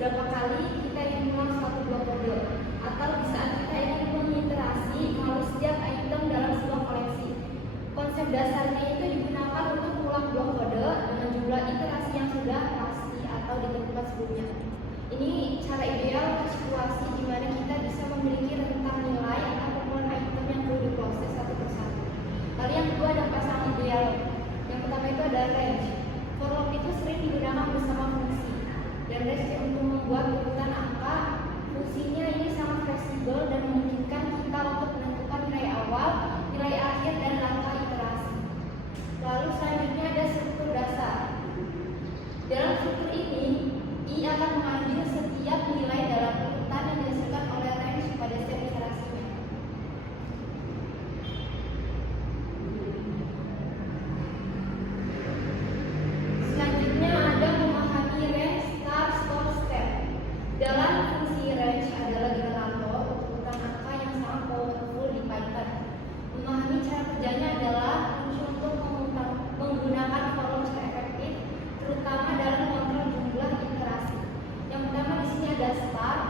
beberapa kali kita ingin mengulang suatu blok kode, atau di saat kita ingin mengiterasi melalui setiap item dalam sebuah koleksi. Konsep dasarnya itu digunakan untuk mengulang blok kode dengan jumlah iterasi yang sudah pasti atau ditentukan sebelumnya. Ini cara ideal untuk situasi di mana kita bisa memiliki rentang nilai atau kumpulan item yang perlu diproses satu persatu. Lalu yang kedua ada pasang ideal. Yang pertama itu adalah range. For loop itu sering digunakan bersama fungsi. Dan range untuk membuat urutan angka, fungsinya ini sangat fleksibel dan memungkinkan kita untuk menentukan nilai awal, nilai akhir, dan langkah iterasi. Lalu selanjutnya ada struktur dasar. Dalam struktur ini, I akan mengambil setiap nilai dalam urutan yang dihasilkan oleh range pada setiap iterasinya. Selanjutnya ada memahami range, start, stop, step. Dalam fungsi range adalah generator urutan angka yang sangat powerful di Python. Memahami cara kerjanya adalah kunci untuk menggunakan for loop secara efektif, terutama dalam mengontrol jumlah iterasi. Yang pertama di sini ada start.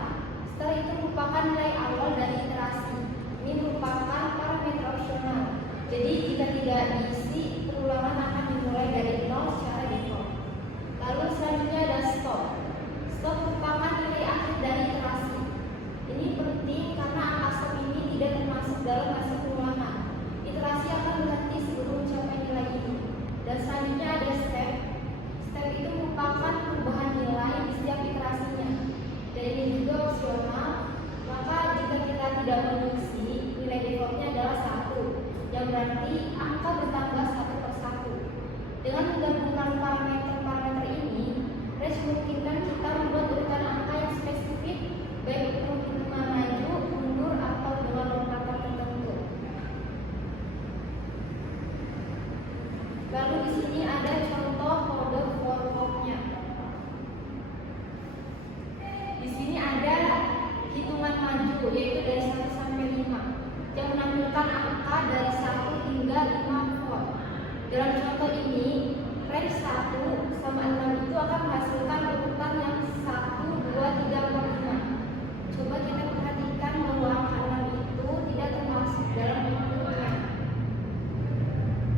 Start itu merupakan nilai awal dari iterasi. Ini merupakan parameter opsional. Jadi jika tidak diisi, perulangan akan dimulai dari 0 secara default. Lalu selanjutnya ada stop. Stop merupakan nilai akhir dari iterasi. Ini penting karena angka stop ini tidak termasuk dalam masa pengulangan. Iterasi akan berhenti sebelum mencapai nilai ini. Dan selanjutnya ada step. Step itu merupakan perubahan nilai di setiap iterasinya. Dan ini juga opsional. Maka jika kita tidak mengisi, nilai defaultnya adalah 1, yang berarti angka bertambah satu per satu. Dengan menggabungkan parameter-parameter ini, range memungkinkan kita membuat urutan angka yang spesifik, baik untuk maju, mundur, atau dengan lompatan tertentu. Lalu di sini ada contoh kode for loop-nya. Di sini ada hitungan maju, yaitu dari 1 sampai 5, yang menampilkan angka dari 1 hingga 5 for. Dalam contoh ini, range 1 sama 6 itu akan menghasilkan urutan yang 1, 2, 3, 4, 5. Coba kita perhatikan bahwa angka 6 itu tidak termasuk dalam inputnya.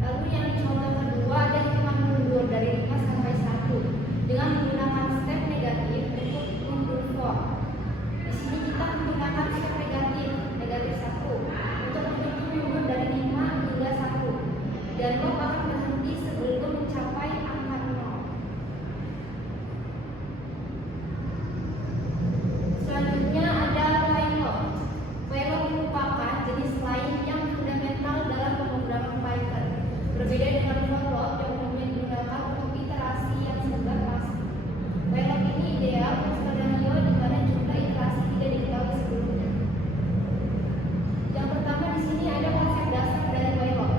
Lalu yang contoh kedua ada hitungan mundur dari 5 sampai 1 dengan menggunakan step negatif untuk mundur for. Di sini kita menggunakan step negatif 1 untuk menghitung mundur dari 5 hingga 1. Dan loop akan berhenti sebelum mencapai angka 0. Selanjutnya ada while loop. While loop merupakan jenis lain yang fundamental dalam pemrograman Python. Berbeda dengan for loop yang umumnya digunakan untuk iterasi yang sudah pasti. While loop ini ideal untuk skenario di mana jumlah iterasi tidak diketahui sebelumnya. Yang pertama di sini ada konsep dasar dari while loop,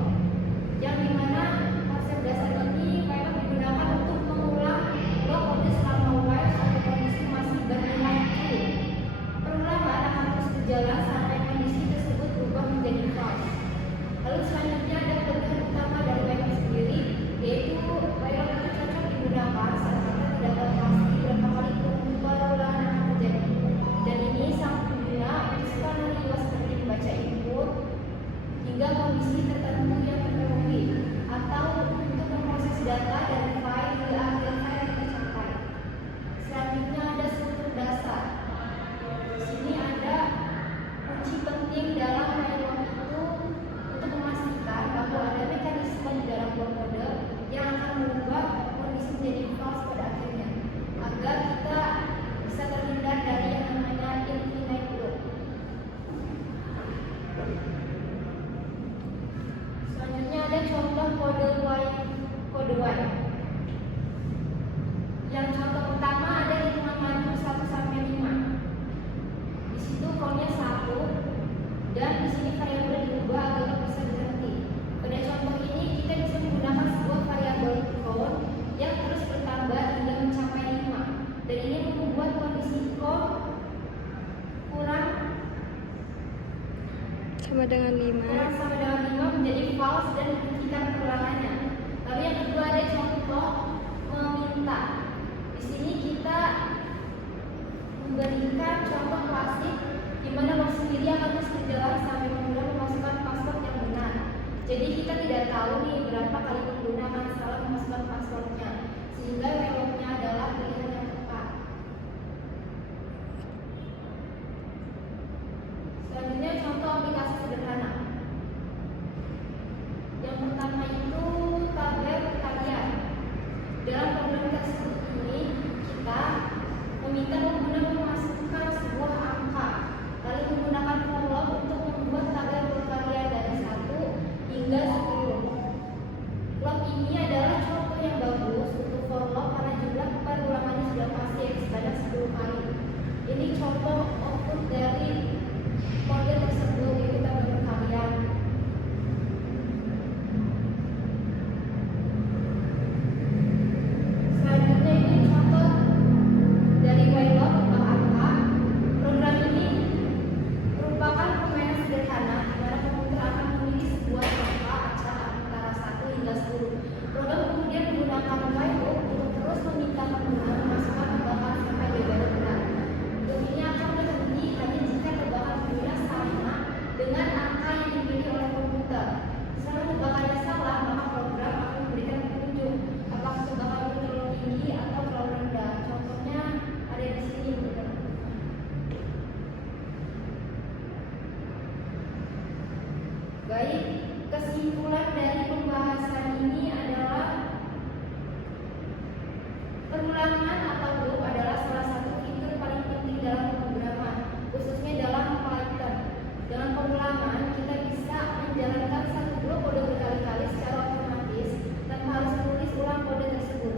yang dimana konsep dasar ini while loop digunakan untuk mengulang blok kode selama while sampai kondisi masih bernilai true. Perulangan akan terus berjalan sampai kondisi tersebut berubah menjadi false. Lalu selanjutnya ada kelebihan utama dari while loop sendiri, yaitu while loop itu cocok digunakan saat kita tidak tahu pasti berapa kali perulangan akan terjadi. Dan ini sangat berguna untuk skenario seperti membaca input hingga kondisi tertentu yang terpenuhi, atau untuk memproses data dari file hingga akhir file yang tercapai. Selanjutnya ada struktur dasar. Di sini ada kunci penting dalam while loop itu untuk memastikan bahwa ada mekanisme di dalam blok kode yang akan mengubah kondisi menjadi false pada akhirnya, agar kita bisa terhindar dari yang namanya infinite loop. Selanjutnya ada contoh kode while. Yang contoh pertama ada hitungan maju 1 sampai 5. Di situ for-nya 1 dan di sini variabel diubah agar bisa berhenti. Pada contoh ini kita bisa menggunakan sebuah variabel count yang terus bertambah hingga mencapai 5. Dan ini membuat kondisi count kurang sama dengan 5 menjadi false dan menghentikan perulangannya. Lalu yang kedua ada contoh meminta. Di sini kita memberikan contoh klasik di mana log sendiri akan terus berjalan sampai pengguna memasukkan password yang benar. Jadi kita tidak tahu nih berapa kali pengguna akan salah memasukkan passwordnya, sehingga lognya adalah pilihan yang tepat. Selanjutnya contoh aplikasi sederhana. Yang pertama itu tabel kalian. Dalam program tersebut ini kita meminta pengguna memasukkan sebuah angka, lalu menggunakan for loop untuk membuat tabel berkalian dari 1 hingga 10. Loop ini adalah contoh yang bagus untuk for loop karena jumlah perulangannya sudah pasti sebanyak 10 kali. Ini contoh output dari model tersebut, yaitu tabel berkalian. Selanjutnya ini contoh dari while loop tentang angka. Program ini merupakan permainan sederhana di mana komputer akan memilih sebuah angka acak antara 1 hingga 10. Program kemudian menggunakan while loop untuk terus meminta pengguna memasukkan tebakan sampai jawaban benar. Loop ini akan berhenti hanya jika tebakan pengguna sama dengan angka yang dipilih oleh komputer. Selama tebakannya salah, maka program akan memberikan petunjuk apakah tebakan itu terlalu tinggi atau terlalu rendah. Contohnya ada di sini. Baik, kesimpulan dari pembahasan ini adalah perulangan atau loop adalah salah satu fitur paling penting dalam pemrograman, khususnya dalam Python. Dengan pengulangan, kita bisa menjalankan satu blok kode berkali-kali secara otomatis tanpa harus menulis ulang kode tersebut.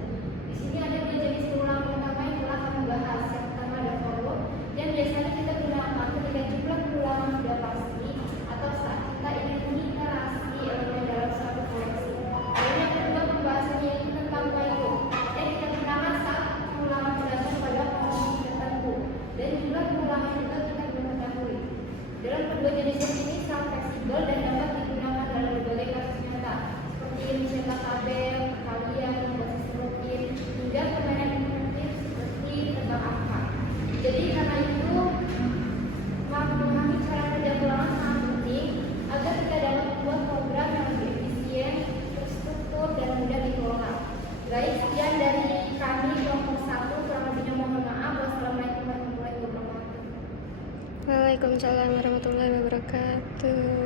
Di sini ada dua jenis pengulangan pertama yang telah kami bahas. Yang pertama ada for loop, yang biasanya kita gunakan ketika jumlah pengulangan sudah pasti atau saat kita ingin mengiterasi elemen dalam suatu koleksi. Lalu yang kedua pembahasannya yaitu tentang while loop, yang kita gunakan saat pengulangan berdasar pada kondisi tertentu dan jumlah pengulangan juga kita belum ketahui. Dalam kedua jenis loop ini sangat fleksibel dan dapat digunakan dalam berbagai kasus nyata, seperti mencetak tabel, perkalian, membuat sistem login, hingga permainan interaktif seperti tebak angka. Jadi karena itu memahami cara kerja pengulangan sangat penting agar kita dapat membuat program yang lebih efisien, terstruktur, dan mudah dikelola. Baik, sekian dari kami kelompok 1. Kurang lebihnya mohon maaf. Wassalamualaikum warahmatullahi wabarakatuh. Waalaikumsalam warahmatullahi wabarakatuh.